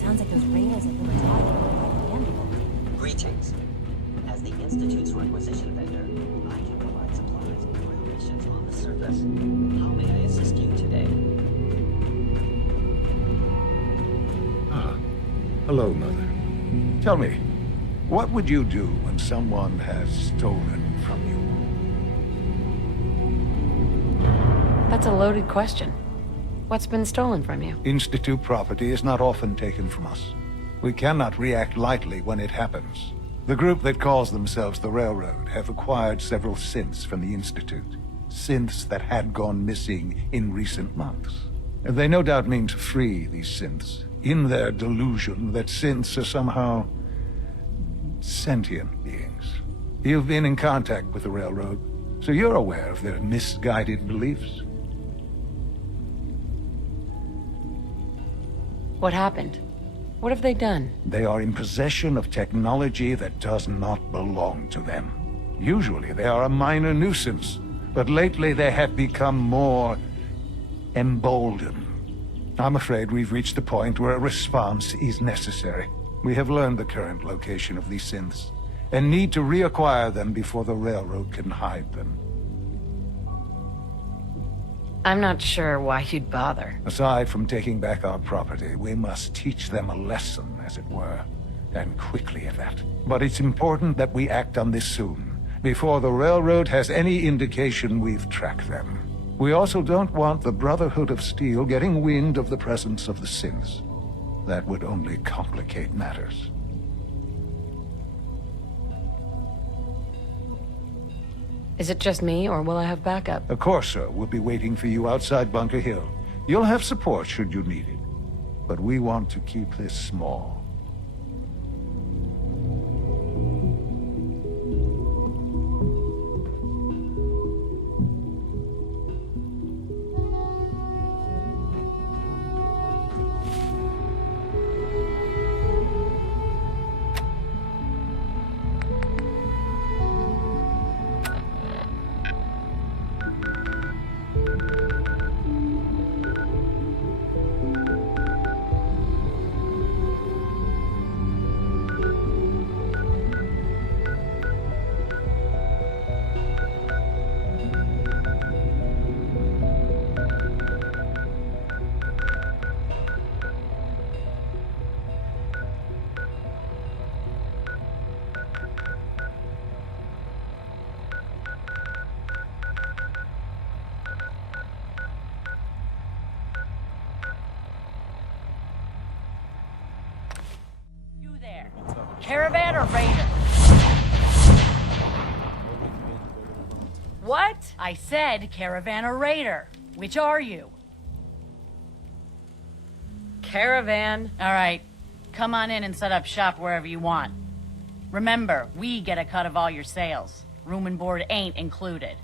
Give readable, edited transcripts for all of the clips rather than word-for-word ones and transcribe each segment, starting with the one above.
Sounds like those raiders that they were talking about at the end of it. Greetings. As the Institute's requisition vendor, I can provide supplies and information on the surface. How may I assist you today? Hello, Mother. Tell me, what would you do when someone has stolen from you? That's a loaded question. What's been stolen from you? Institute property is not often taken from us. We cannot react lightly when it happens. The group that calls themselves the Railroad have acquired several synths from the Institute. Synths that had gone missing in recent months. They no doubt mean to free these synths, in their delusion that synths are somehow sentient beings. You've been in contact with the Railroad, so you're aware of their misguided beliefs. What happened? What have they done? They are in possession of technology that does not belong to them. Usually they are a minor nuisance, but lately they have become more emboldened. I'm afraid we've reached the point where a response is necessary. We have learned the current location of these synths, and need to reacquire them before the Railroad can hide them. I'm not sure why you'd bother. Aside from taking back our property, we must teach them a lesson, as it were, and quickly at that. But it's important that we act on this soon, before the Railroad has any indication we've tracked them. We also don't want the Brotherhood of Steel getting wind of the presence of the synths. That would only complicate matters. Is it just me, or will I have backup? A Corsa will be waiting for you outside Bunker Hill. You'll have support should you need it. But we want to keep this small. Caravan or Raider? What? I said Caravan or Raider. Which are you? Caravan. All right. Come on in and set up shop wherever you want. Remember, we get a cut of all your sales. Room and board ain't included.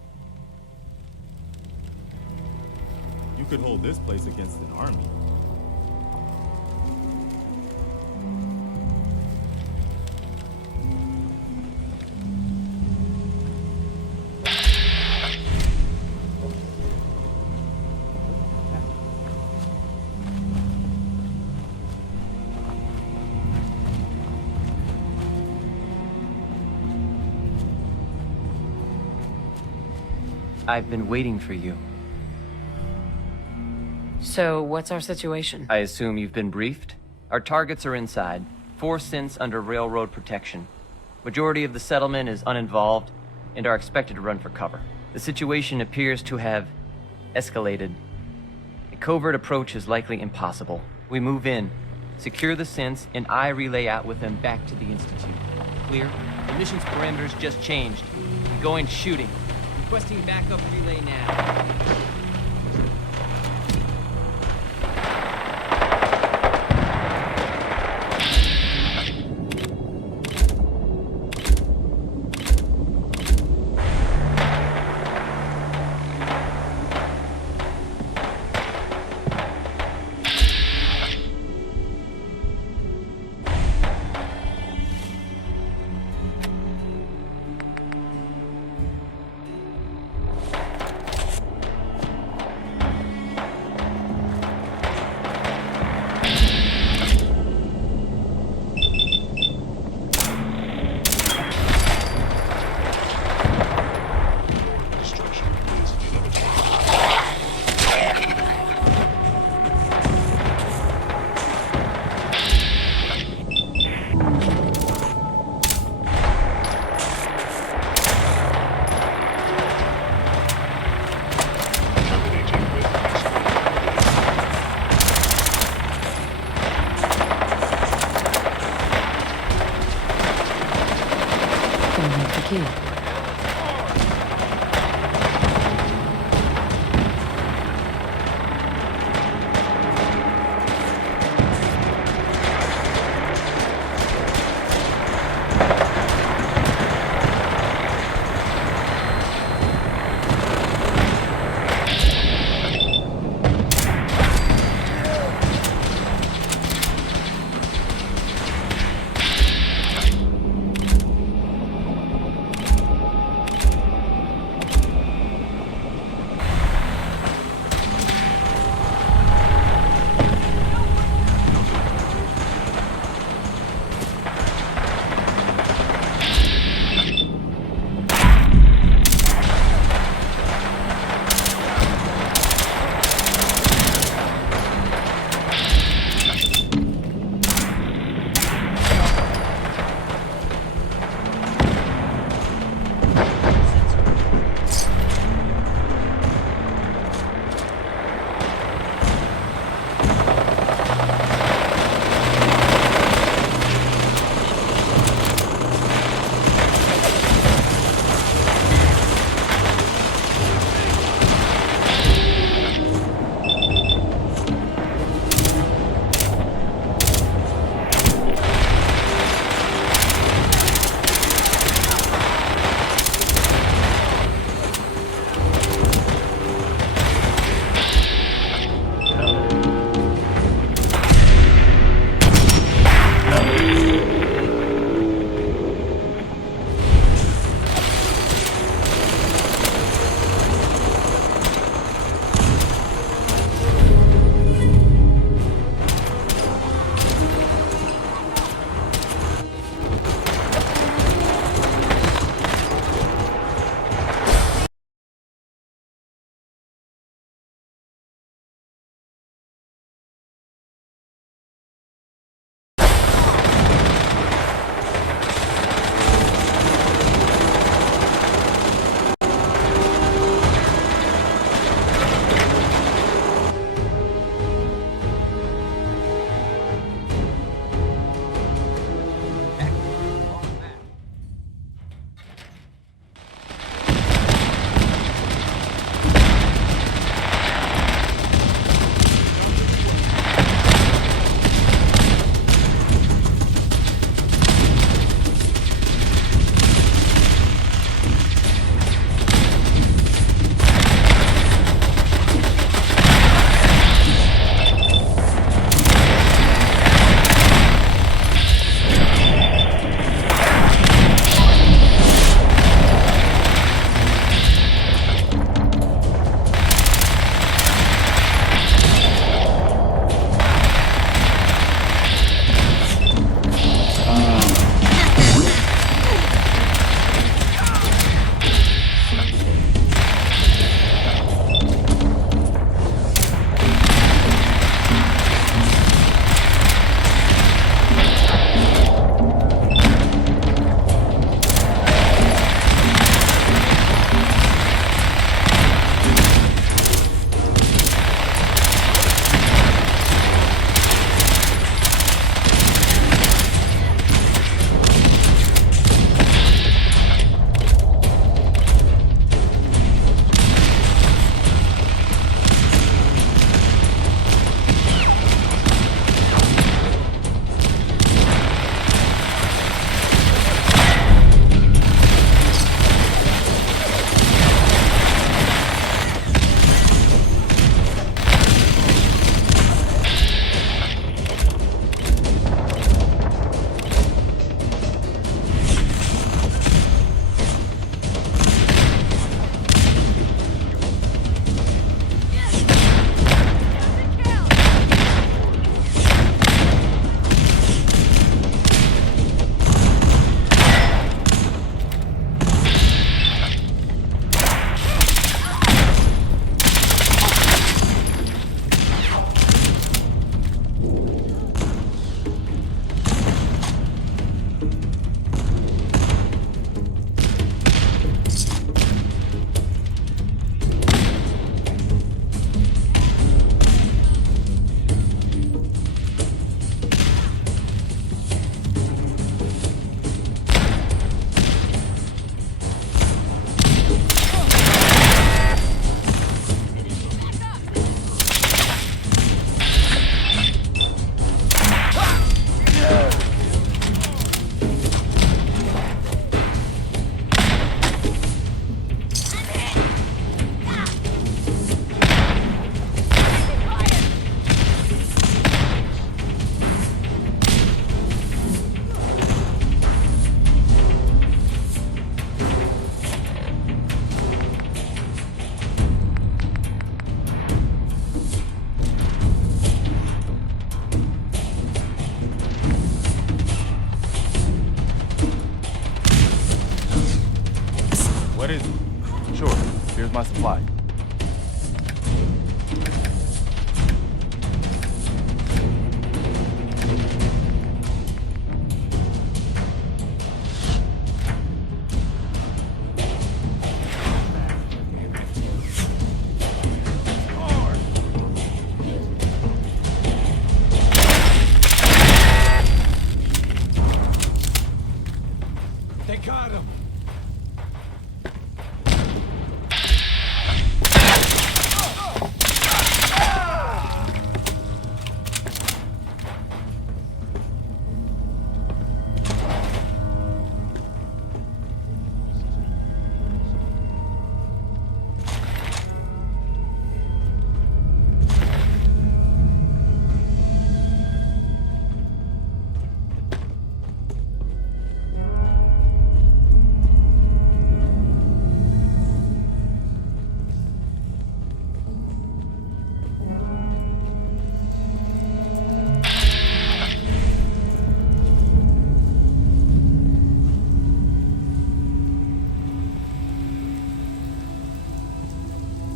You could hold this place against an army. I've been waiting for you. So, what's our situation? I assume you've been briefed? Our targets are inside. 4 synths under railroad protection. Majority of the settlement is uninvolved and are expected to run for cover. The situation appears to have escalated. A covert approach is likely impossible. We move in, secure the synths, and I relay out with them back to the Institute. Clear? The mission's parameters just changed. We go in shooting. Requesting backup relay now. gonna have the key. What is it? Sure, here's my supply. They got him!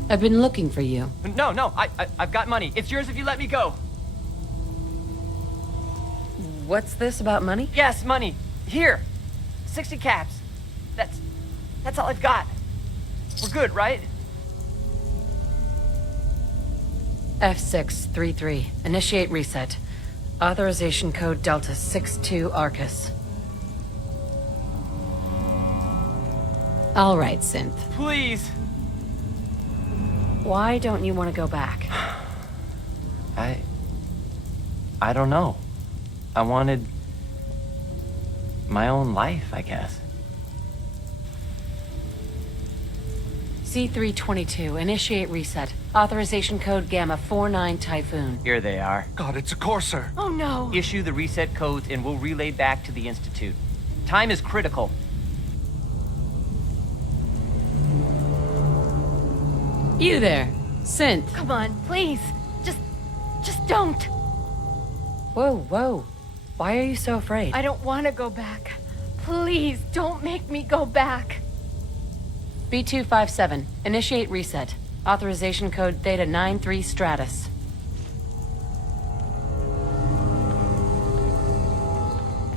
I've been looking for you. No, I've got money. It's yours if you let me go. What's this about money? Yes, money. Here. 60 caps. That's all I've got. We're good, right? F633. Initiate reset. Authorization code Delta 62 Arcus. All right, Synth. Please. Why don't you want to go back? I don't know. I wanted my own life, I guess. C322. Initiate reset. Authorization code Gamma 49 Typhoon. Here they are. God, it's a Corsair! Oh no! Issue the reset codes and we'll relay back to the Institute. Time is critical. You there, Synth. Come on, please. Just don't. Whoa. Why are you so afraid? I don't want to go back. Please, don't make me go back. B257. Initiate reset. Authorization code Theta 93 Stratus.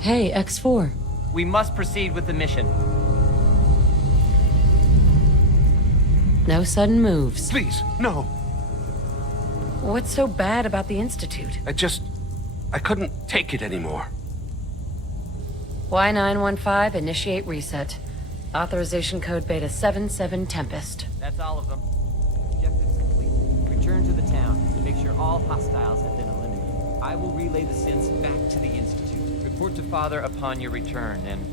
Hey, X4. We must proceed with the mission. No sudden moves. Please, no! What's so bad about the Institute? I couldn't take it anymore. Y915, initiate reset. Authorization code Beta 77 Tempest. That's all of them. Objectives complete. Return to the town. Make sure all hostiles have been eliminated. I will relay the synths back to the Institute. Report to Father upon your return, and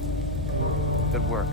good work.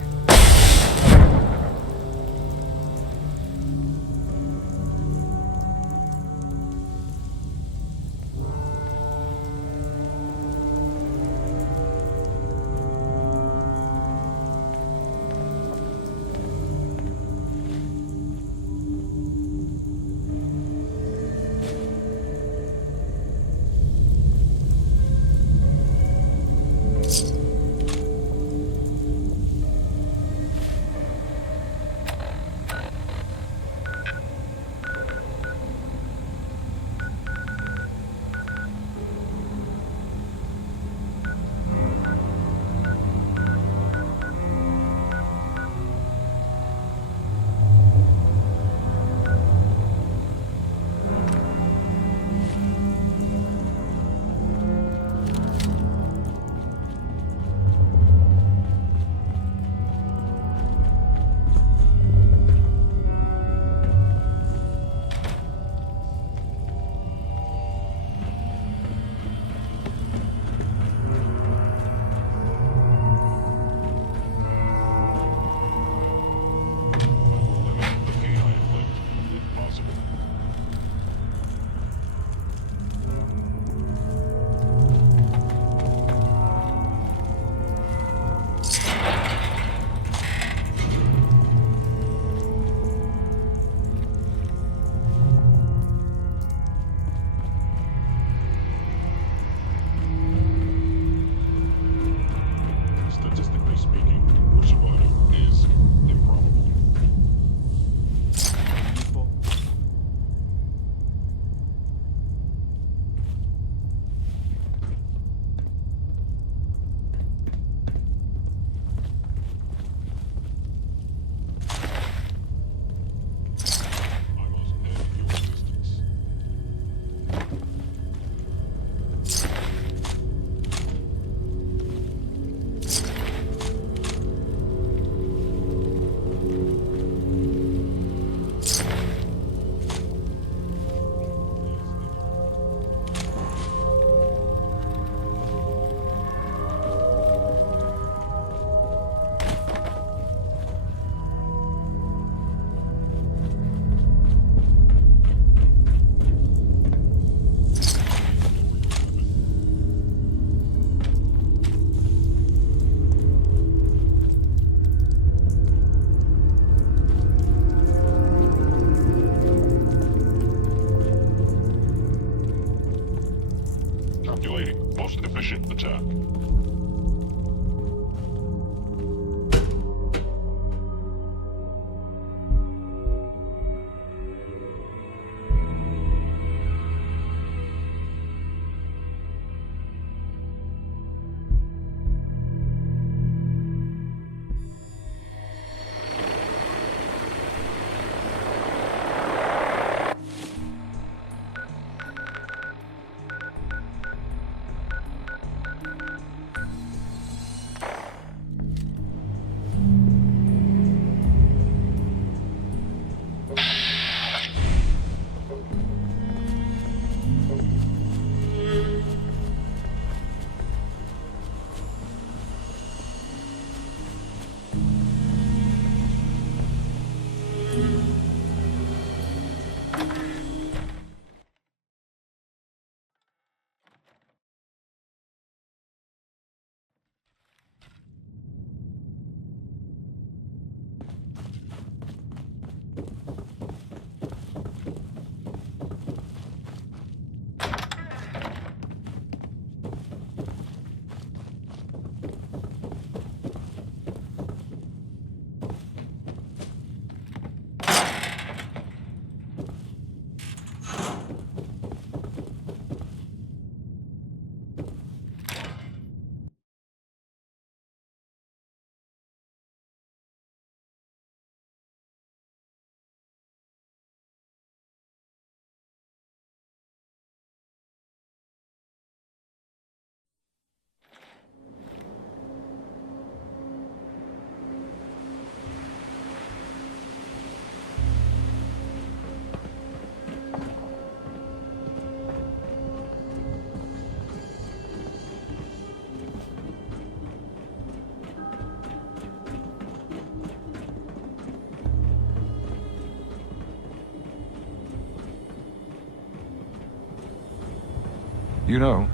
You know,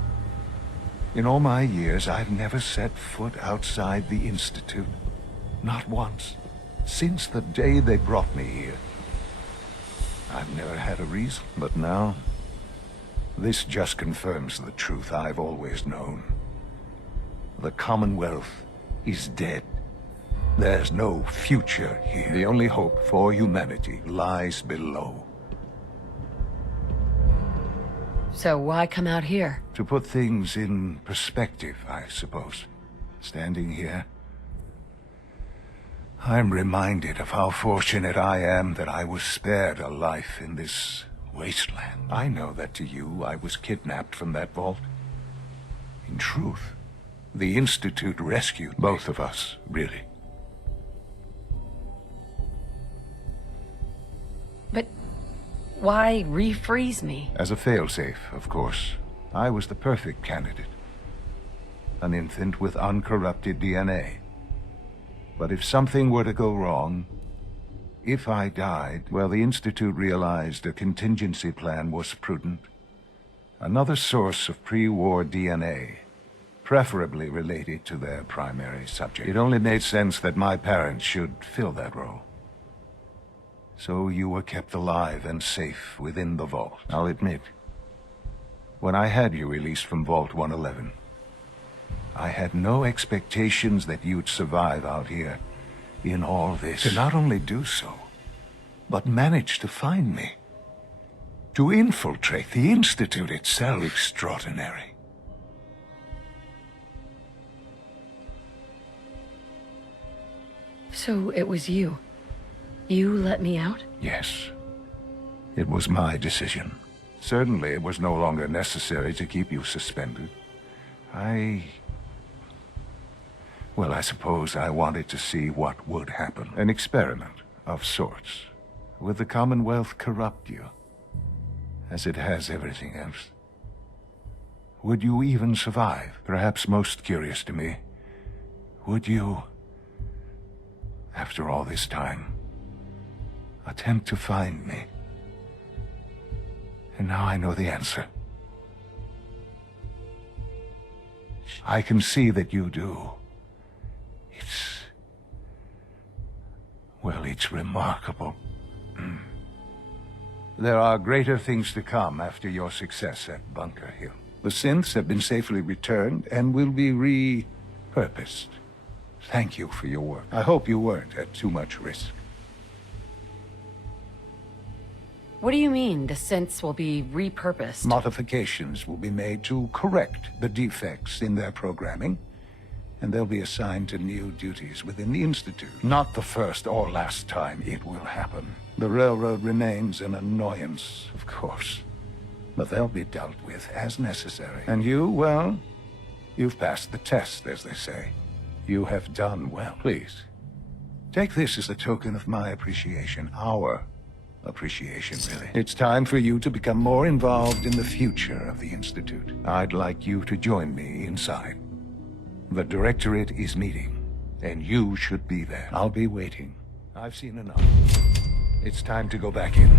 in all my years, I've never set foot outside the Institute. Not once. Since the day they brought me here. I've never had a reason, but now... this just confirms the truth I've always known. The Commonwealth is dead. There's no future here. The only hope for humanity lies below. So why come out here? To put things in perspective, I suppose. Standing here, I'm reminded of how fortunate I am that I was spared a life in this wasteland. I know that to you, I was kidnapped from that vault. In truth, the Institute rescued both of us, really. But why refreeze me? As a failsafe, of course. I was the perfect candidate. An infant with uncorrupted DNA. But if something were to go wrong, if I died, well, the Institute realized a contingency plan was prudent. Another source of pre-war DNA, preferably related to their primary subject. It only made sense that my parents should fill that role. So you were kept alive and safe within the vault. I'll admit, when I had you released from Vault 111, I had no expectations that you'd survive out here in all this. To not only do so, but manage to find me. To infiltrate the Institute itself. Extraordinary. So it was you. You let me out? Yes. It was my decision. Certainly it was no longer necessary to keep you suspended. Well, I suppose I wanted to see what would happen. An experiment of sorts. Would the Commonwealth corrupt you? As it has everything else? Would you even survive? Perhaps most curious to me, would you, after all this time, attempt to find me? And now I know the answer. I can see that you do. Well, it's remarkable. There are greater things to come after your success at Bunker Hill. The synths have been safely returned and will be repurposed. Thank you for your work. I hope you weren't at too much risk. What do you mean, the synths will be repurposed? Modifications will be made to correct the defects in their programming, and they'll be assigned to new duties within the Institute. Not the first or last time it will happen. The railroad remains an annoyance, of course, but they'll be dealt with as necessary. And you, well, you've passed the test, as they say. You have done well. Please, take this as a token of my appreciation, our appreciation, really. It's time for you to become more involved in the future of the Institute. I'd like you to join me inside. The Directorate is meeting, and you should be there. I'll be waiting. I've seen enough. It's time to go back in.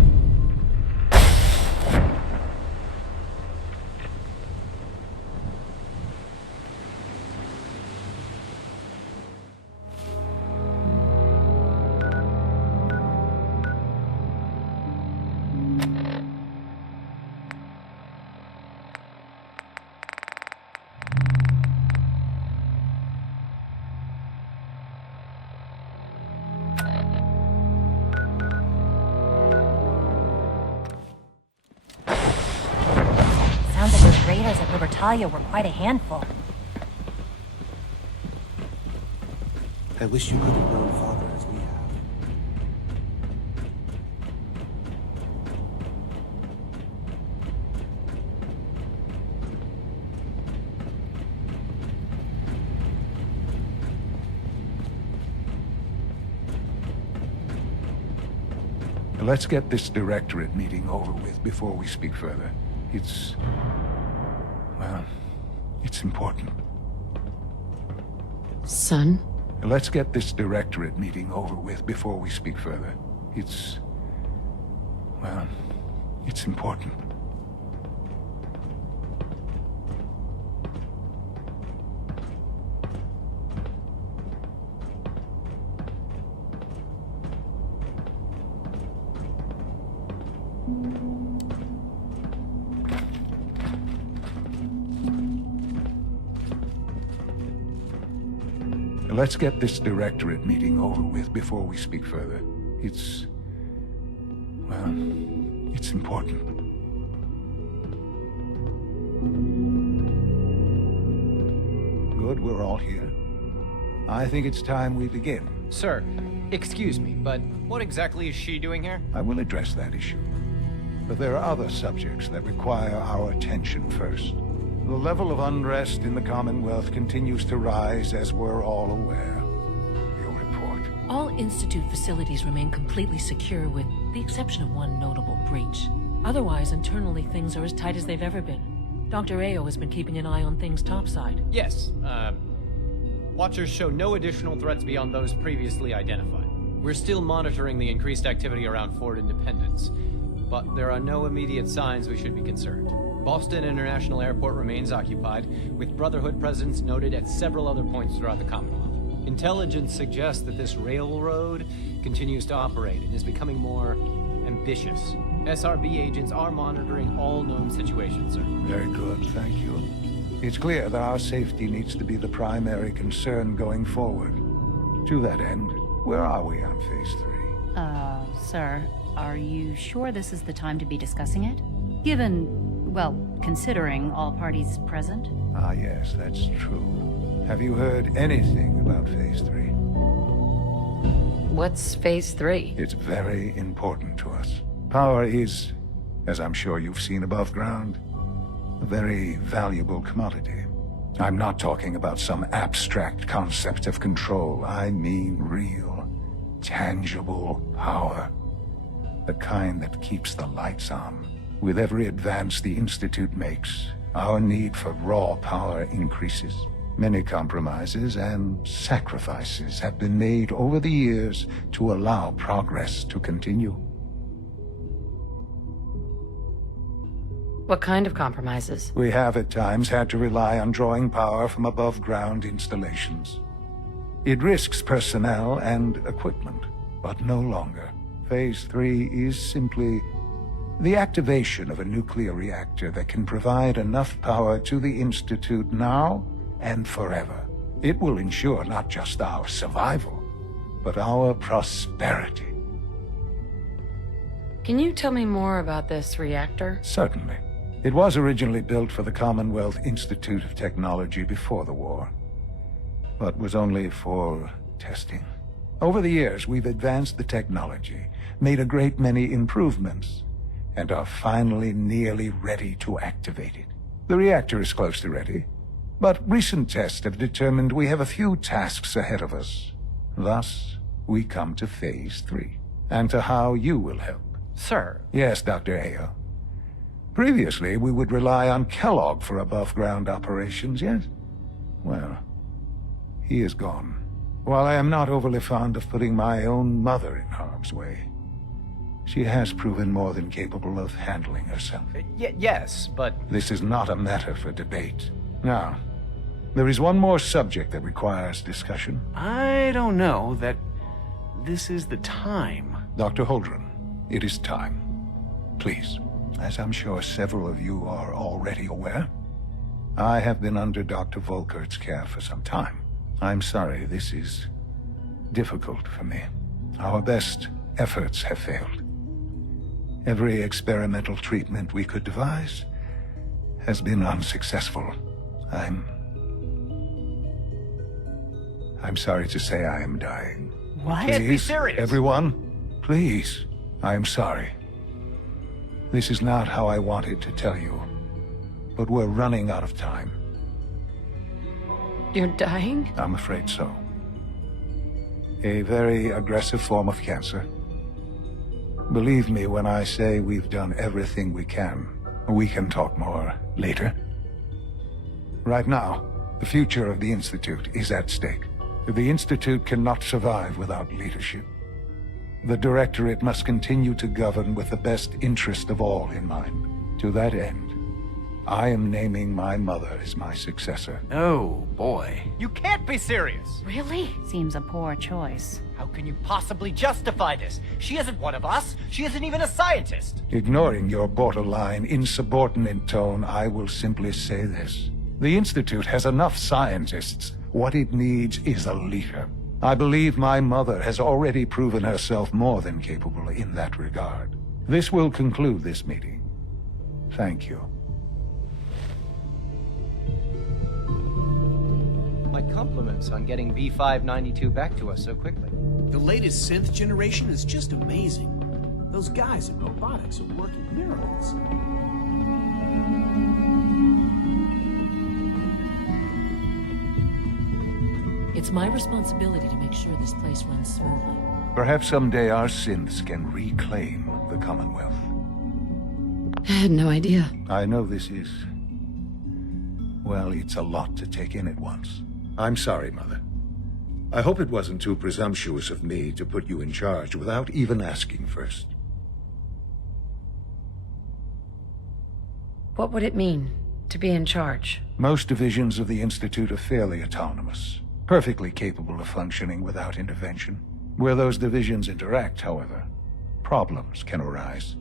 Sounds like those raiders at Libertalia were quite a handful. I wish you could have known Father as we have. Let's get this Directorate meeting over with before we speak further. Well, it's important. Son? Let's get this Directorate meeting over with before we speak further. Well, it's important. Let's get this directorate meeting over with before we speak further. It's important. Good, we're all here. I think it's time we begin. Sir, excuse me, but what exactly is she doing here? I will address that issue. But there are other subjects that require our attention first. The level of unrest in the Commonwealth continues to rise, as we're all aware. Your report. All Institute facilities remain completely secure with the exception of one notable breach. Otherwise, internally, things are as tight as they've ever been. Dr. Ayo has been keeping an eye on things topside. Yes, Watchers show no additional threats beyond those previously identified. We're still monitoring the increased activity around Fort Independence, but there are no immediate signs we should be concerned. Boston International Airport remains occupied, with Brotherhood presence noted at several other points throughout the Commonwealth. Intelligence suggests that this railroad continues to operate and is becoming more ambitious. SRB agents are monitoring all known situations, sir. Very good, thank you. It's clear that our safety needs to be the primary concern going forward. To that end, where are we on Phase 3? Sir, are you sure this is the time to be discussing it? Given, well, considering all parties present? Ah, yes, that's true. Have you heard anything about Phase 3? What's Phase 3? It's very important to us. Power is, as I'm sure you've seen above ground, a very valuable commodity. I'm not talking about some abstract concept of control. I mean real, tangible power. The kind that keeps the lights on. With every advance the Institute makes, our need for raw power increases. Many compromises and sacrifices have been made over the years to allow progress to continue. What kind of compromises? We have at times had to rely on drawing power from above-ground installations. It risks personnel and equipment, but no longer. Phase 3 is simply the activation of a nuclear reactor that can provide enough power to the Institute now and forever. It will ensure not just our survival, but our prosperity. Can you tell me more about this reactor? Certainly. It was originally built for the Commonwealth Institute of Technology before the war, but was only for testing. Over the years, we've advanced the technology, made a great many improvements, and are finally nearly ready to activate it. The reactor is close to ready, but recent tests have determined we have a few tasks ahead of us. Thus, we come to Phase 3, and to how you will help. Sir. Yes, Dr. Ayo. Previously, we would rely on Kellogg for above-ground operations, yes? Well, he is gone. While I am not overly fond of putting my own mother in harm's way, she has proven more than capable of handling herself. Yes, but... This is not a matter for debate. Now, there is one more subject that requires discussion. I don't know that this is the time. Dr. Holdren, it is time. Please. As I'm sure several of you are already aware, I have been under Dr. Volkert's care for some time. I'm sorry, this is difficult for me. Our best efforts have failed. Every experimental treatment we could devise has been unsuccessful. I'm sorry to say I am dying. What? Can't be serious. Everyone, please. I am sorry. This is not how I wanted to tell you, but we're running out of time. You're dying? I'm afraid so. A very aggressive form of cancer. Believe me when I say we've done everything we can. We can talk more later. Right now, the future of the Institute is at stake. The Institute cannot survive without leadership. The Directorate must continue to govern with the best interest of all in mind. To that end, I am naming my mother as my successor. Oh, boy. You can't be serious! Really? Seems a poor choice. How can you possibly justify this? She isn't one of us. She isn't even a scientist. Ignoring your borderline, insubordinate tone, I will simply say this. The Institute has enough scientists What it needs is a leader. I believe my mother has already proven herself more than capable in that regard. This will conclude this meeting. Thank you. My compliments on getting B592 back to us so quickly. The latest synth generation is just amazing. Those guys in robotics are working miracles. It's my responsibility to make sure this place runs smoothly. Perhaps someday our synths can reclaim the Commonwealth. I had no idea. I know this is... well, it's a lot to take in at once. I'm sorry, Mother. I hope it wasn't too presumptuous of me to put you in charge without even asking first. What would it mean to be in charge? Most divisions of the Institute are fairly autonomous, perfectly capable of functioning without intervention. Where those divisions interact, however, problems can arise.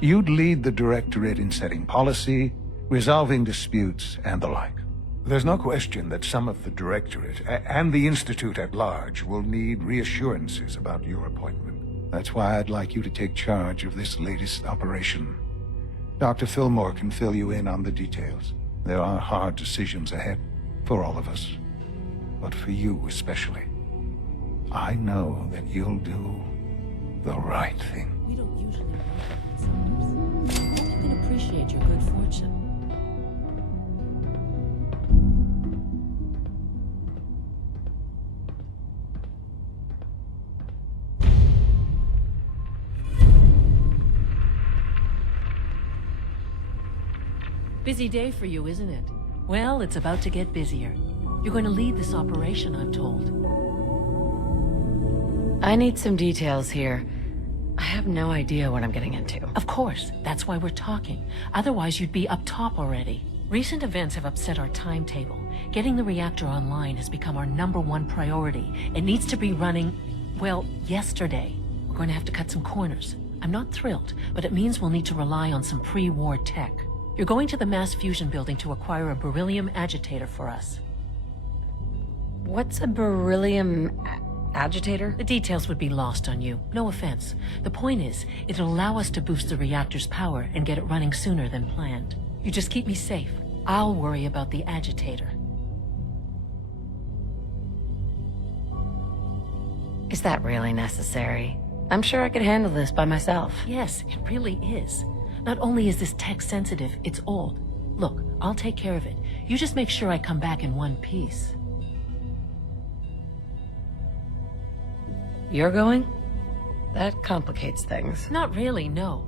You'd lead the Directorate in setting policy, resolving disputes, and the like. There's no question that some of the Directorate, and the Institute at large, will need reassurances about your appointment. That's why I'd like you to take charge of this latest operation. Dr. Fillmore can fill you in on the details. There are hard decisions ahead, for all of us. But for you especially. I know that you'll do the right thing. We don't usually welcome outsiders. I hope you can appreciate your good fortune. Busy day for you, isn't it? Well, it's about to get busier. You're going to lead this operation, I'm told. I need some details here. I have no idea what I'm getting into. Of course, that's why we're talking. Otherwise, you'd be up top already. Recent events have upset our timetable. Getting the reactor online has become our #1 priority. It needs to be running, well, yesterday. We're going to have to cut some corners. I'm not thrilled, but it means we'll need to rely on some pre-war tech. You're going to the mass fusion building to acquire a beryllium agitator for us. What's a beryllium agitator? The details would be lost on you. No offense. The point is, it'll allow us to boost the reactor's power and get it running sooner than planned. You just keep me safe. I'll worry about the agitator. Is that really necessary? I'm sure I could handle this by myself. Yes, it really is. Not only is this tech sensitive, it's old. Look, I'll take care of it. You just make sure I come back in one piece. You're going? That complicates things. Not really, no.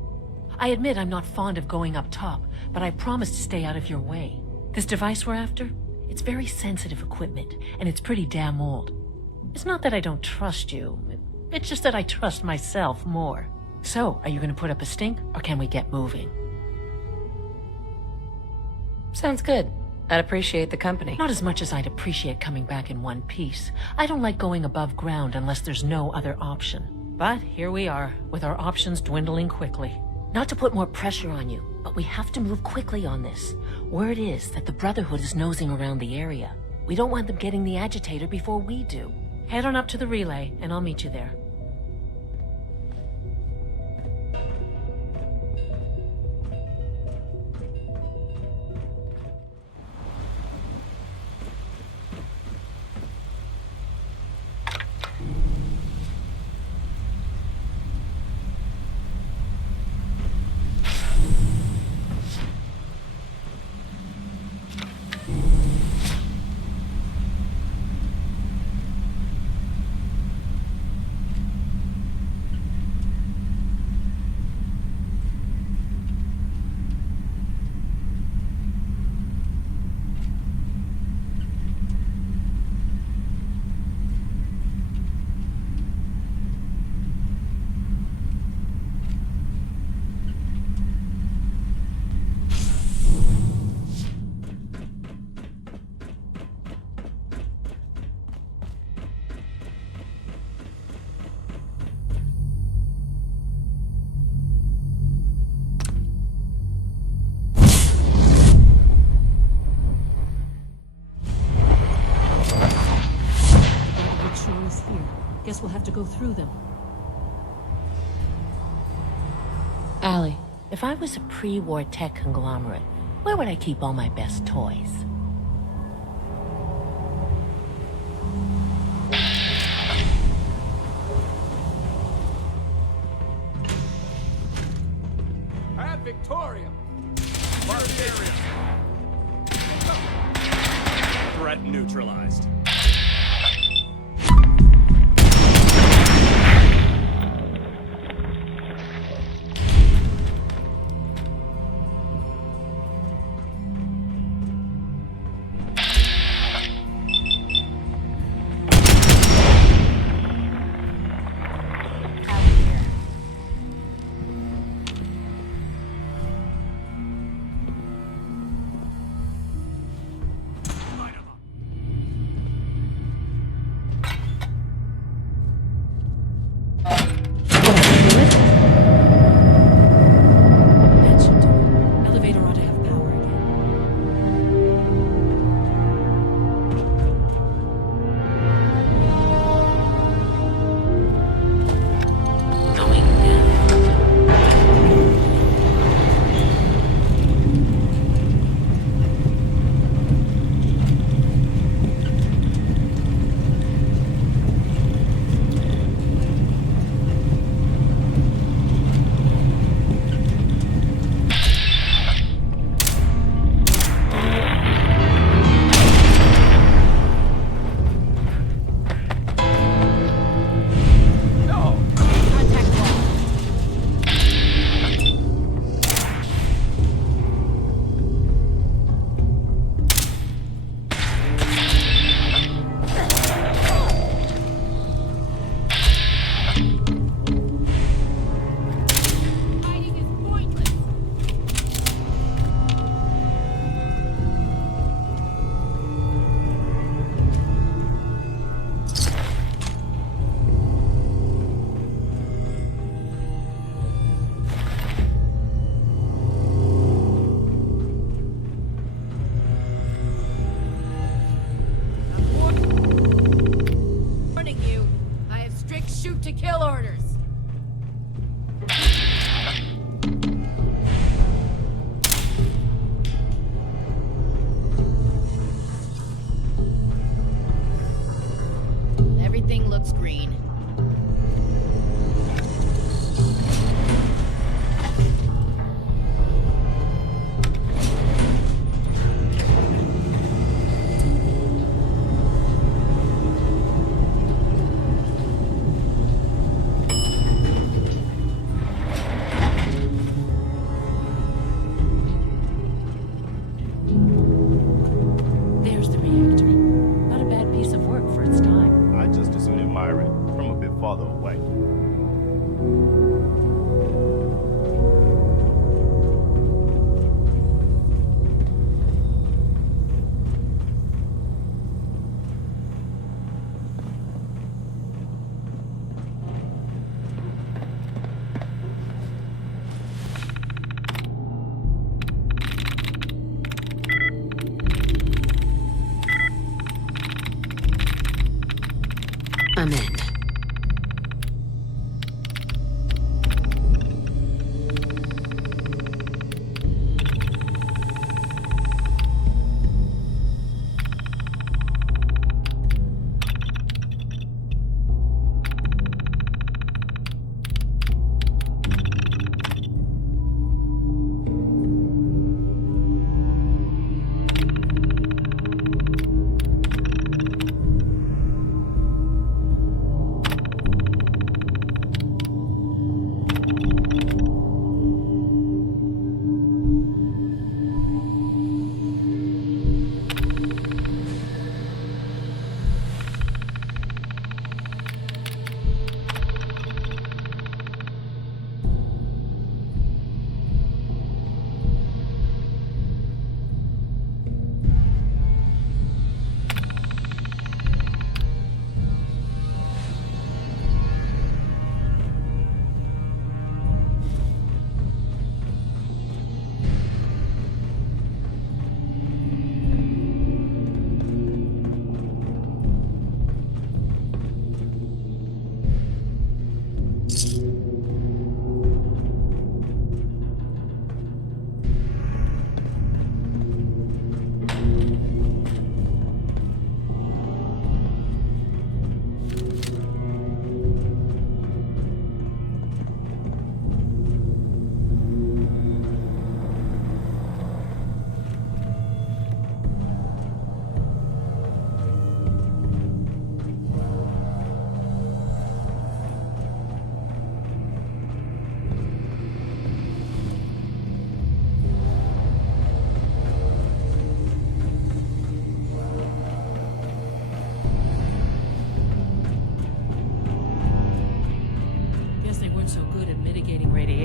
I admit I'm not fond of going up top, but I promise to stay out of your way. This device we're after? It's very sensitive equipment, and it's pretty damn old. It's not that I don't trust you. It's just that I trust myself more. So, are you going to put up a stink, or can we get moving? Sounds good. I'd appreciate the company. Not as much as I'd appreciate coming back in one piece. I don't like going above ground unless there's no other option. But here we are, with our options dwindling quickly. Not to put more pressure on you, but we have to move quickly on this. Word is that the Brotherhood is nosing around the area. We don't want them getting the agitator before we do. Head on up to the relay, and I'll meet you there. Guess we'll have to go through them. Allie, if I was a pre-war tech conglomerate, where would I keep all my best toys? At Victoria! Mark area. Threat neutralized. Shoot-to-kill orders. Everything looks green. I'm in.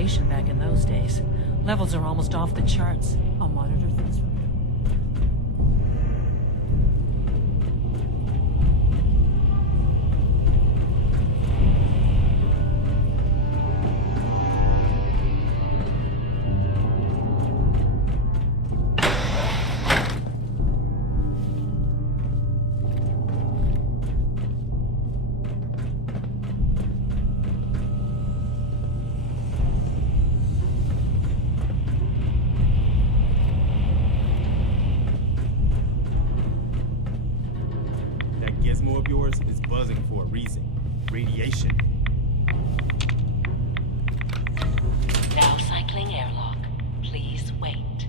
radiation back in those days. Levels are almost off the charts. I'll monitor things from here. That gizmo of yours is buzzing for a reason. Radiation. Now cycling airlock. Please wait.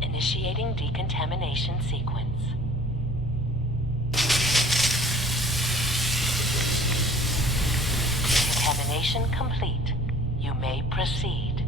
Initiating decontamination sequence. Decontamination complete. You may proceed.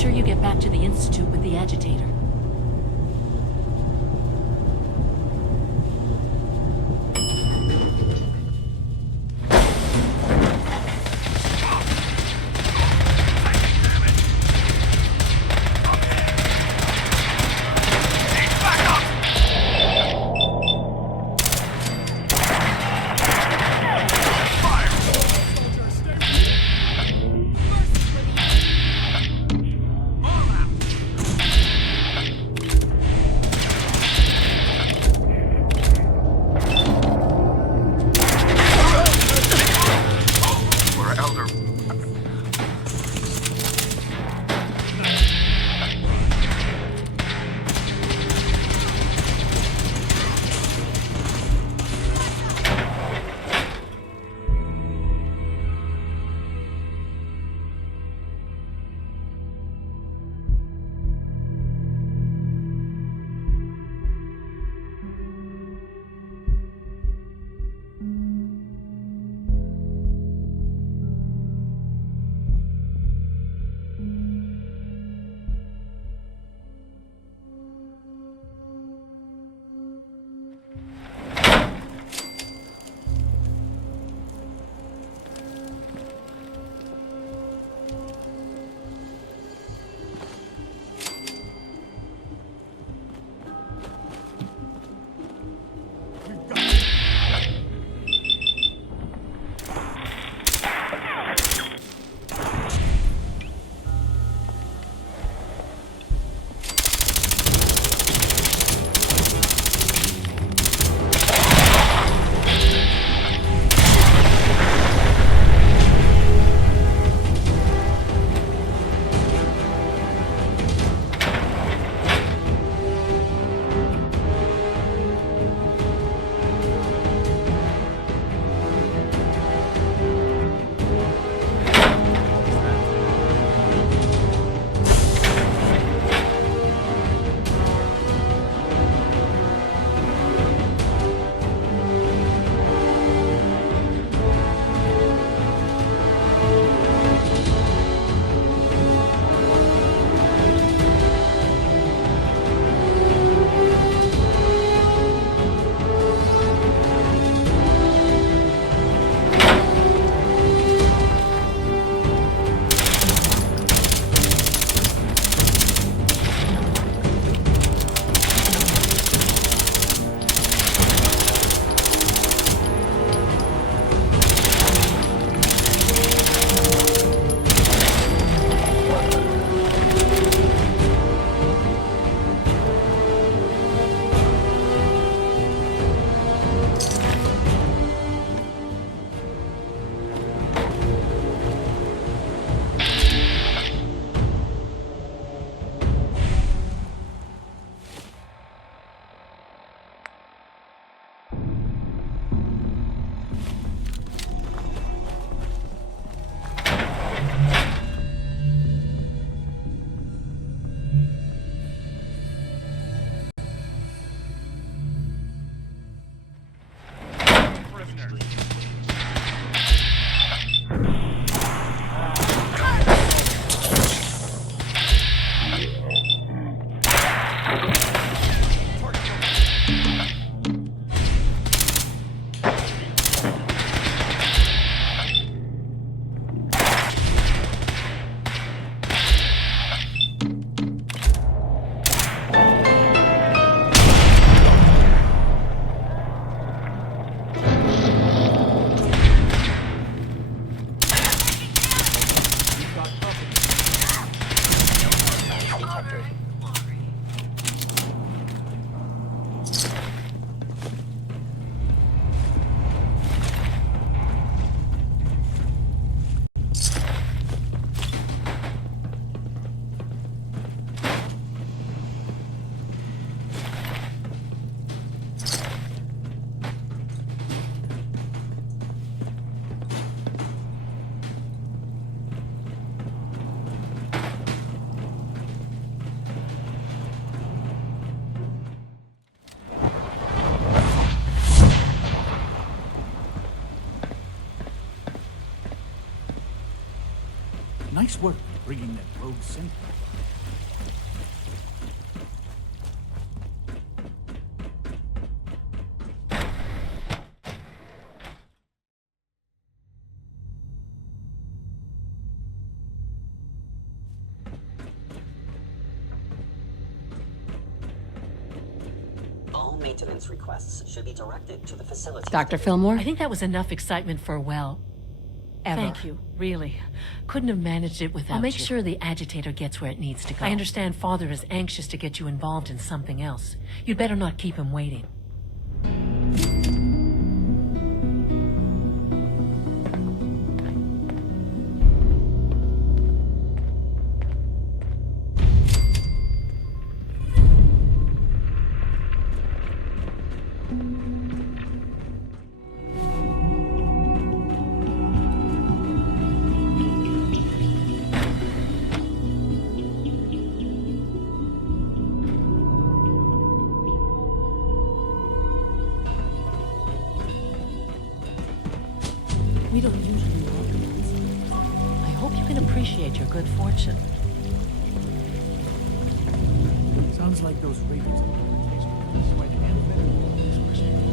sure you get back to the Institute with the agitator. Nice work bringing that rogue synth back. maintenance requests should be directed to the facility. Dr. Fillmore? I think that was enough excitement for, well, ever. Thank you, really. Couldn't have managed it without I'll make sure the agitator gets where it needs to go. I understand Father is anxious to get you involved in something else. You'd better not keep him waiting. We don't usually organize. I hope you can appreciate your good fortune. Sounds like those raiders.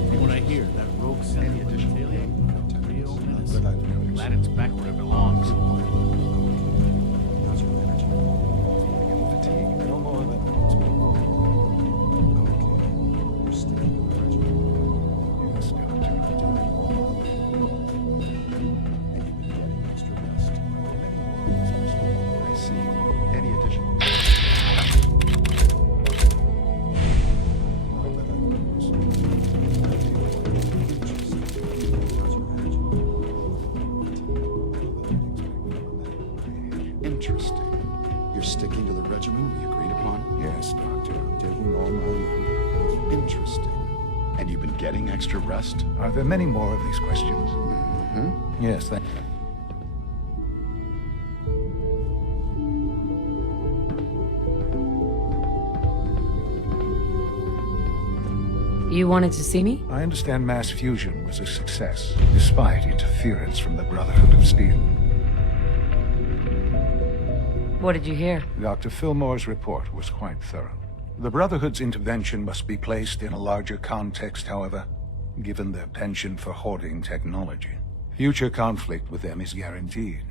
From what I hear, that rogue sent the additional real menace. Glad it's back where it belongs. How's your energy? Any fatigue? No more than okay. You're sticking to the regimen. Yes, Doctor. And you've been getting extra rest. I see. Any additional? Interesting. You're sticking to the regimen we agreed upon? Yes, Doctor. I'm taking all my leave. Interesting. And you've been getting extra rest? Are there many more of these questions? Mm-hmm. Yes, thank You wanted to see me? I understand mass fusion was a success, despite interference from the Brotherhood of Steel. What did you hear? Dr. Fillmore's report was quite thorough. The Brotherhood's intervention must be placed in a larger context, however, given their penchant for hoarding technology. Future conflict with them is guaranteed.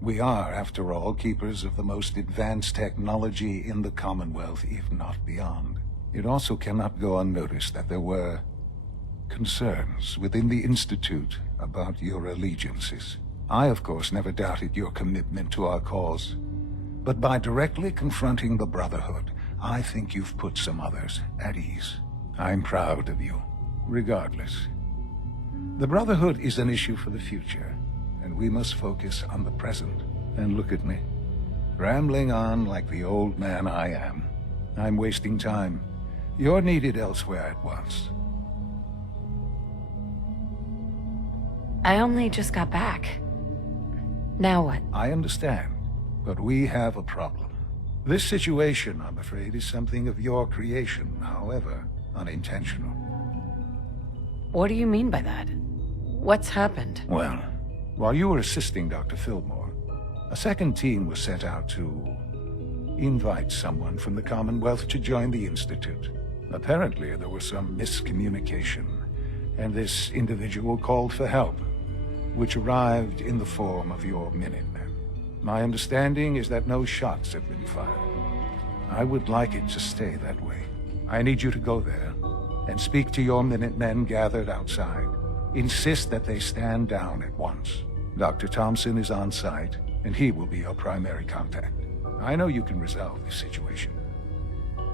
We are, after all, keepers of the most advanced technology in the Commonwealth, if not beyond. It also cannot go unnoticed that there were concerns within the Institute about your allegiances. I, of course, never doubted your commitment to our cause. But by directly confronting the Brotherhood, I think you've put some others at ease. I'm proud of you, regardless. The Brotherhood is an issue for the future, and we must focus on the present. And look at me, rambling on like the old man I am. I'm wasting time. You're needed elsewhere at once. I only just got back. Now what? I understand. But we have a problem. This situation, I'm afraid, is something of your creation, however unintentional. What do you mean by that? What's happened? Well, while you were assisting Dr. Fillmore, a second team was sent out to invite someone from the Commonwealth to join the Institute. Apparently, there was some miscommunication, and this individual called for help, which arrived in the form of your Minutemen. My understanding is that no shots have been fired. I would like it to stay that way. I need you to go there and speak to your Minutemen gathered outside. Insist that they stand down at once. Dr. Thompson is on site, and he will be your primary contact. I know you can resolve this situation,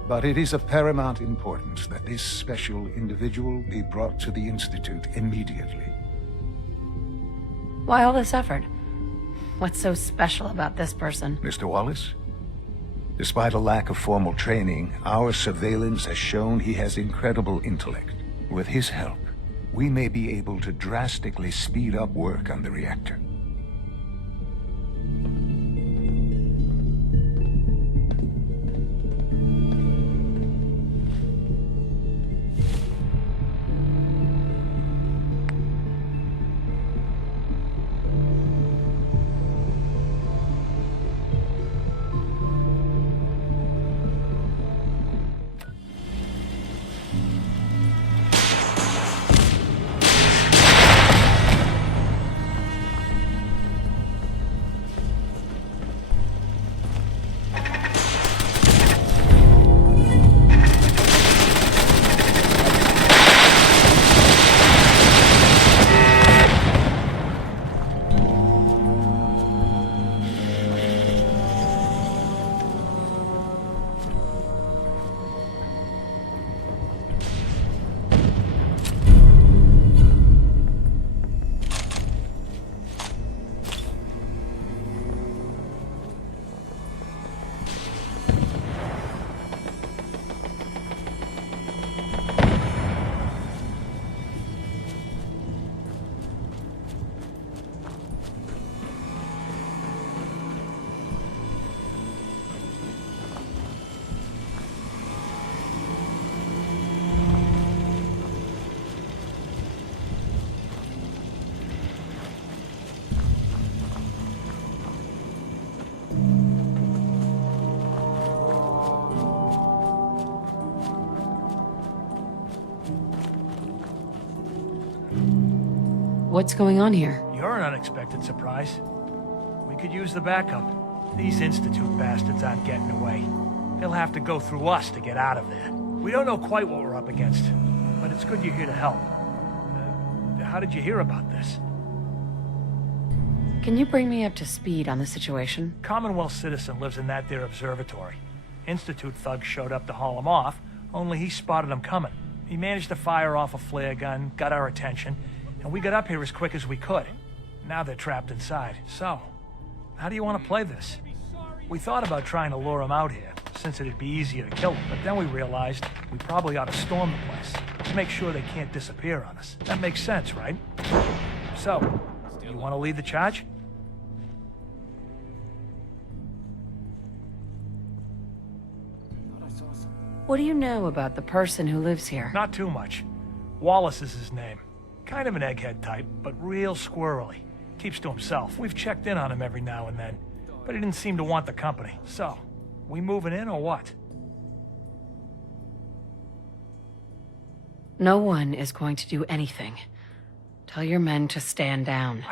but it is of paramount importance that this special individual be brought to the Institute immediately. Why all this effort? What's so special about this person? Mr. Wallace? Despite a lack of formal training, our surveillance has shown he has incredible intellect. With his help, we may be able to drastically speed up work on the reactor. What's going on here? You're an unexpected surprise. We could use the backup. These Institute bastards aren't getting away. They'll have to go through us to get out of there. We don't know quite what we're up against, but it's good you're here to help. How did you hear about this? Can you bring me up to speed on the situation? Commonwealth citizen lives in that there observatory. Institute thugs showed up to haul him off, only he spotted them coming. He managed to fire off a flare gun, got our attention, and we got up here as quick as we could. Now they're trapped inside. So, how do you want to play this? We thought about trying to lure them out here, since it'd be easier to kill them, but then we realized we probably ought to storm the place, to make sure they can't disappear on us. That makes sense, right? So, you want to lead the charge? What do you know about the person who lives here? Not too much. Wallace is his name. Kind of an egghead type, but real squirrely. Keeps to himself. We've checked in on him every now and then, but he didn't seem to want the company. So, we moving in or what? No one is going to do anything. Tell your men to stand down.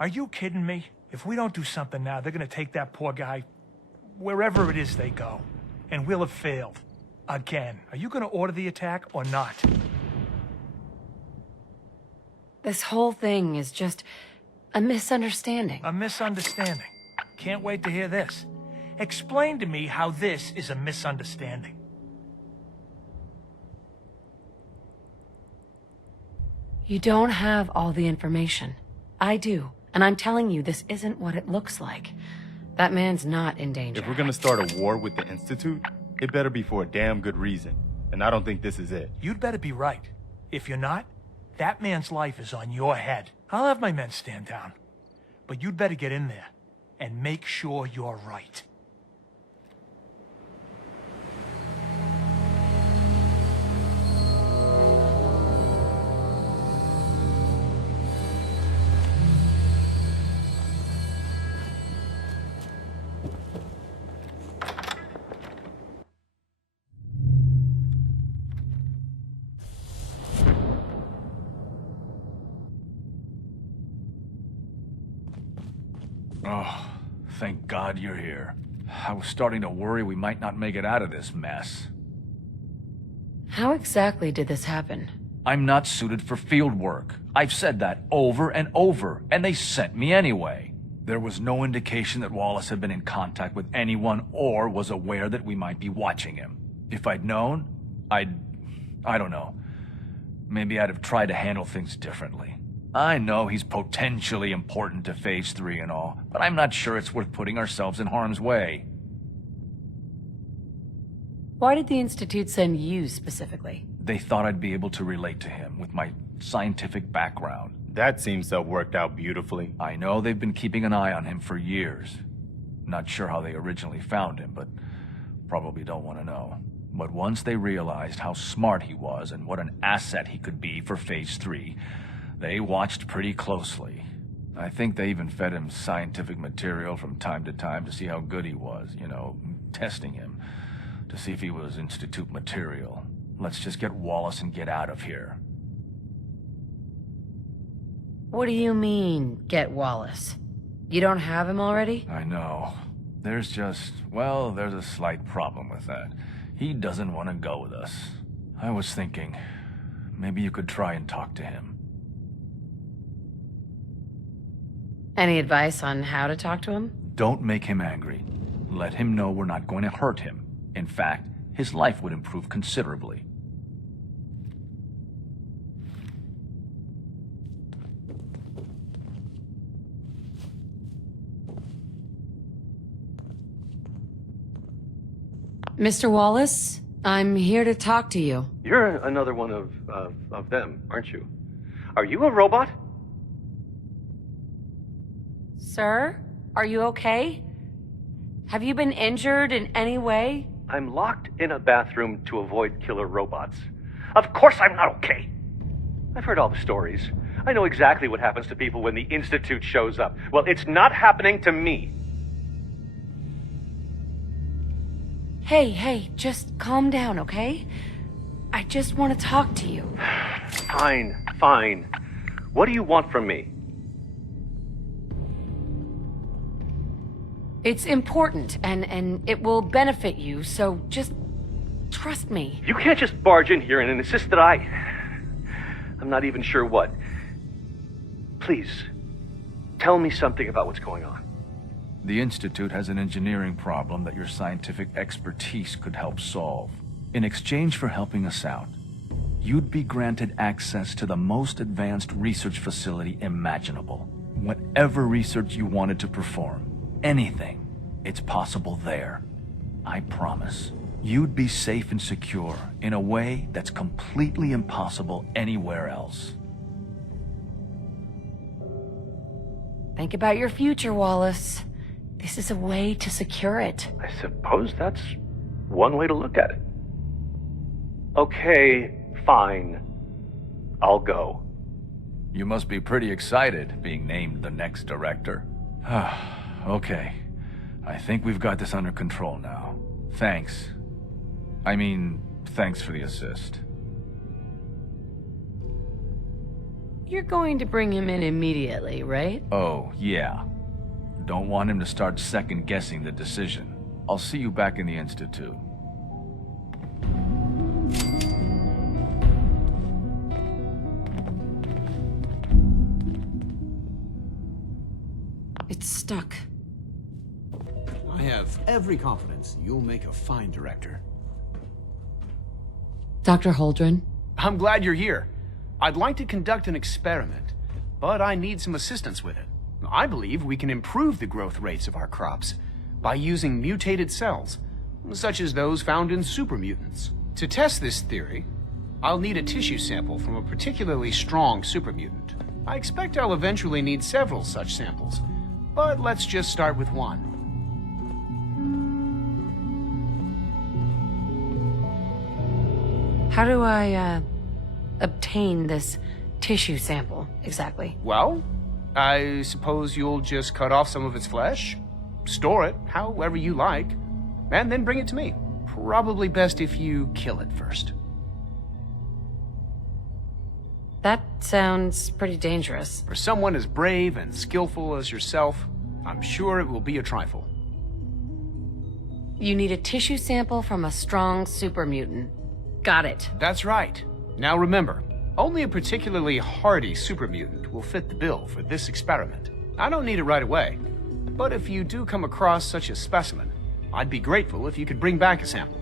Are you kidding me? If we don't do something now, they're gonna take that poor guy wherever it is they go. And we'll have failed. Again. Are you gonna order the attack or not? This whole thing is just a misunderstanding. A misunderstanding? Can't wait to hear this. Explain to me how this is a misunderstanding. You don't have all the information. I do. And I'm telling you, this isn't what it looks like. That man's not in danger. If we're gonna start a war with the Institute, it better be for a damn good reason. And I don't think this is it. You'd better be right. If you're not, that man's life is on your head. I'll have my men stand down. But you'd better get in there and make sure you're right. Oh, thank God you're here. I was starting to worry we might not make it out of this mess. How exactly did this happen? I'm not suited for field work. I've said that over and over, and they sent me anyway. There was no indication that Wallace had been in contact with anyone or was aware that we might be watching him. If I'd known, I don't know. Maybe I'd have tried to handle things differently. I know he's potentially important to Phase 3 and all, but I'm not sure it's worth putting ourselves in harm's way. Why did the Institute send you specifically? They thought I'd be able to relate to him with my scientific background. That seems to have worked out beautifully. I know they've been keeping an eye on him for years. Not sure how they originally found him, but probably don't want to know. But once they realized how smart he was and what an asset he could be for Phase 3, they watched pretty closely. I think they even fed him scientific material from time to time to see how good he was, you know, testing him, to see if he was Institute material. Let's just get Wallace and get out of here. What do you mean, get Wallace? You don't have him already? I know. There's a slight problem with that. He doesn't want to go with us. I was thinking, maybe you could try and talk to him. Any advice on how to talk to him? Don't make him angry. Let him know we're not going to hurt him. In fact, his life would improve considerably. Mr. Wallace, I'm here to talk to you. You're another one of them, aren't you? Are you a robot? Sir, are you okay? Have you been injured in any way? I'm locked in a bathroom to avoid killer robots. Of course I'm not okay. I've heard all the stories. I know exactly what happens to people when the Institute shows up. Well, it's not happening to me. Hey, just calm down, okay? I just want to talk to you. Fine. What do you want from me? It's important, and it will benefit you, so just trust me. You can't just barge in here and insist that I'm not even sure what. Please, tell me something about what's going on. The Institute has an engineering problem that your scientific expertise could help solve. In exchange for helping us out, you'd be granted access to the most advanced research facility imaginable. Whatever research you wanted to perform, anything, it's possible there. I promise. You'd be safe and secure in a way that's completely impossible anywhere else. Think about your future, Wallace. This is a way to secure it. I suppose that's one way to look at it. Okay, fine. I'll go. You must be pretty excited being named the next director. Okay. I think we've got this under control now. Thanks. I mean, thanks for the assist. You're going to bring him in immediately, right? Oh, yeah. Don't want him to start second-guessing the decision. I'll see you back in the Institute. It's stuck. I have every confidence you'll make a fine director. Dr. Holdren? I'm glad you're here. I'd like to conduct an experiment, but I need some assistance with it. I believe we can improve the growth rates of our crops by using mutated cells, such as those found in supermutants. To test this theory, I'll need a tissue sample from a particularly strong supermutant. I expect I'll eventually need several such samples, but let's just start with one. How do I, obtain this tissue sample, exactly? Well, I suppose you'll just cut off some of its flesh, store it however you like, and then bring it to me. Probably best if you kill it first. That sounds pretty dangerous. For someone as brave and skillful as yourself, I'm sure it will be a trifle. You need a tissue sample from a strong supermutant. Got it. That's right. Now remember, only a particularly hardy supermutant will fit the bill for this experiment. I don't need it right away, but if you do come across such a specimen, I'd be grateful if you could bring back a sample.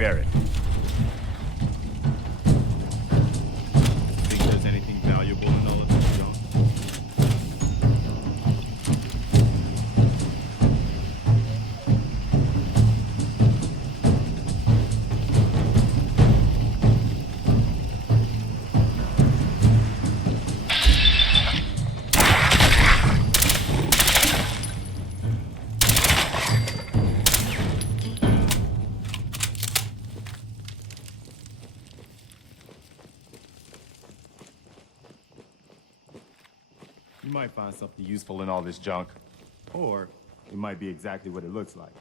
Spare it. Think there's anything valuable in all of this junk? You might find something useful in all this junk. Or it might be exactly what it looks like.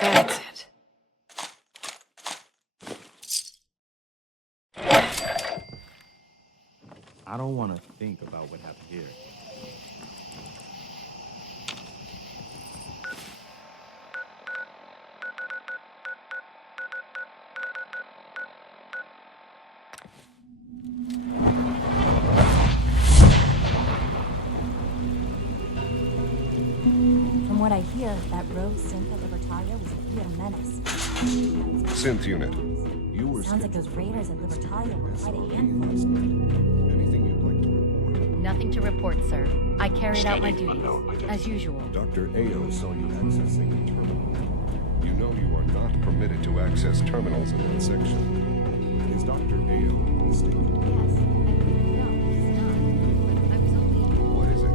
That's it. I don't want to think about what happened here. From what I hear, that rogue synth at Libertalia was a real menace. Synth unit. You were Sounds like those raiders at Libertalia were quite a handful. Anything you'd like to report? Nothing to report, sir. I carried out my duties, as usual. Dr. Ao saw you accessing a terminal. You know you are not permitted to access terminals in that section. Is Dr. Ao mistaken? Yes. No, he's not. I was only... What is it?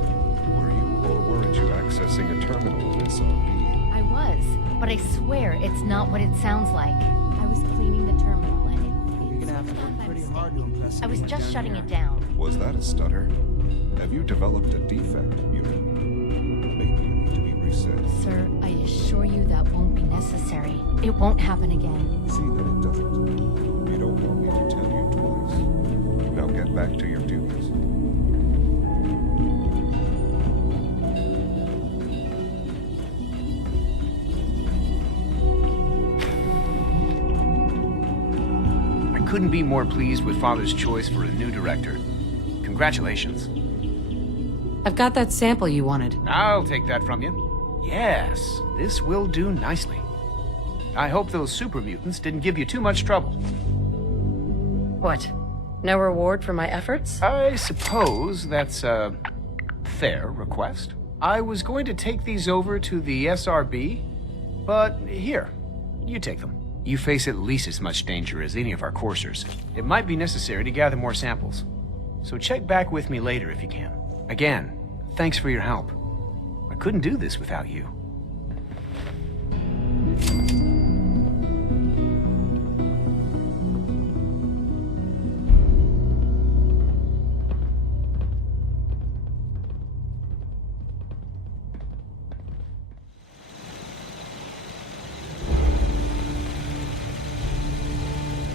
Were you or weren't you accessing a terminal in SRB? I was, but I swear it's not what it sounds like. I was cleaning the terminal and You're gonna have to work pretty hard to impress I was anyone just down shutting here. it down. Was that a stutter? Have you developed a defect, unit? Maybe you need to be reset. Sir, I assure you that won't be necessary. It won't happen again. See that it doesn't. You don't want me to tell you twice. Now get back to your duties. I couldn't be more pleased with Father's choice for a new director. Congratulations. I've got that sample you wanted. I'll take that from you. Yes, this will do nicely. I hope those super mutants didn't give you too much trouble. What? No reward for my efforts? I suppose that's a fair request. I was going to take these over to the SRB, but here, you take them. You face at least as much danger as any of our coursers. It might be necessary to gather more samples. So check back with me later if you can. Again, thanks for your help. I couldn't do this without you.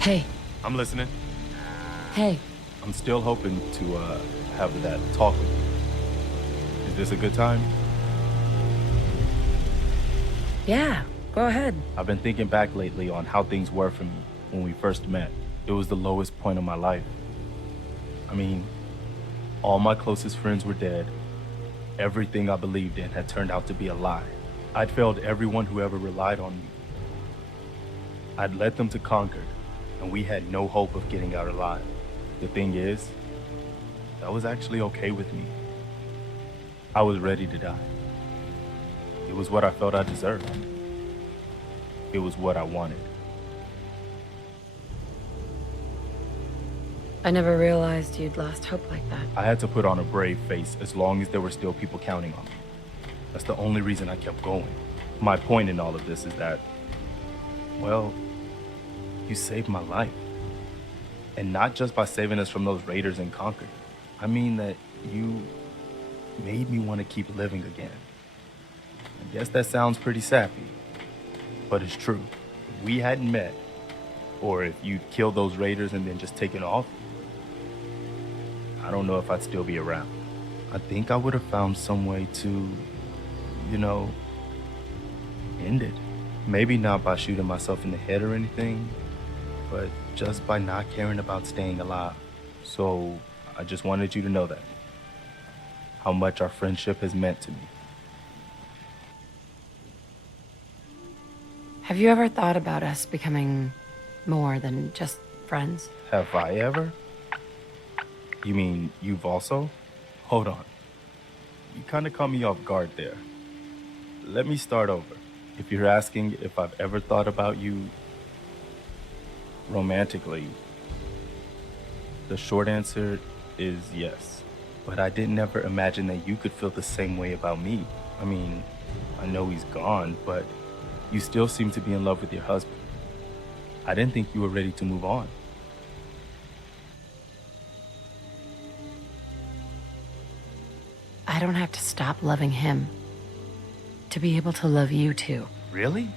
Hey. I'm listening. Hey. I'm still hoping to have that talk with you. Is this a good time? Yeah, go ahead. I've been thinking back lately on how things were for me when we first met. It was the lowest point of my life. I mean, all my closest friends were dead. Everything I believed in had turned out to be a lie. I'd failed everyone who ever relied on me. I'd led them to Concord, and we had no hope of getting out alive. The thing is, that was actually okay with me. I was ready to die. It was what I felt I deserved. It was what I wanted. I never realized you'd lost hope like that. I had to put on a brave face as long as there were still people counting on me. That's the only reason I kept going. My point in all of this is that, well, you saved my life. And not just by saving us from those raiders in Concord. I mean that you made me want to keep living again. I guess that sounds pretty sappy, but it's true. If we hadn't met, or if you'd killed those raiders and then just taken off, I don't know if I'd still be around. I think I would have found some way to, you know, end it. Maybe not by shooting myself in the head or anything, but just by not caring about staying alive. So I just wanted you to know that. How much our friendship has meant to me. Have you ever thought about us becoming more than just friends? Have I ever? You mean you've also? Hold on. You kind of caught me off guard there. Let me start over. If you're asking if I've ever thought about you romantically, the short answer is yes. But I didn't ever imagine that you could feel the same way about me. I mean, I know he's gone, but you still seem to be in love with your husband. I didn't think you were ready to move on. I don't have to stop loving him to be able to love you too. Really?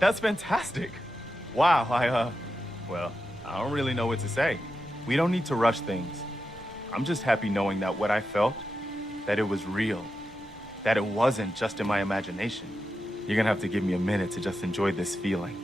That's fantastic. Wow, well, I don't really know what to say. We don't need to rush things. I'm just happy knowing that what I felt, that it was real, that it wasn't just in my imagination. You're gonna have to give me a minute to just enjoy this feeling.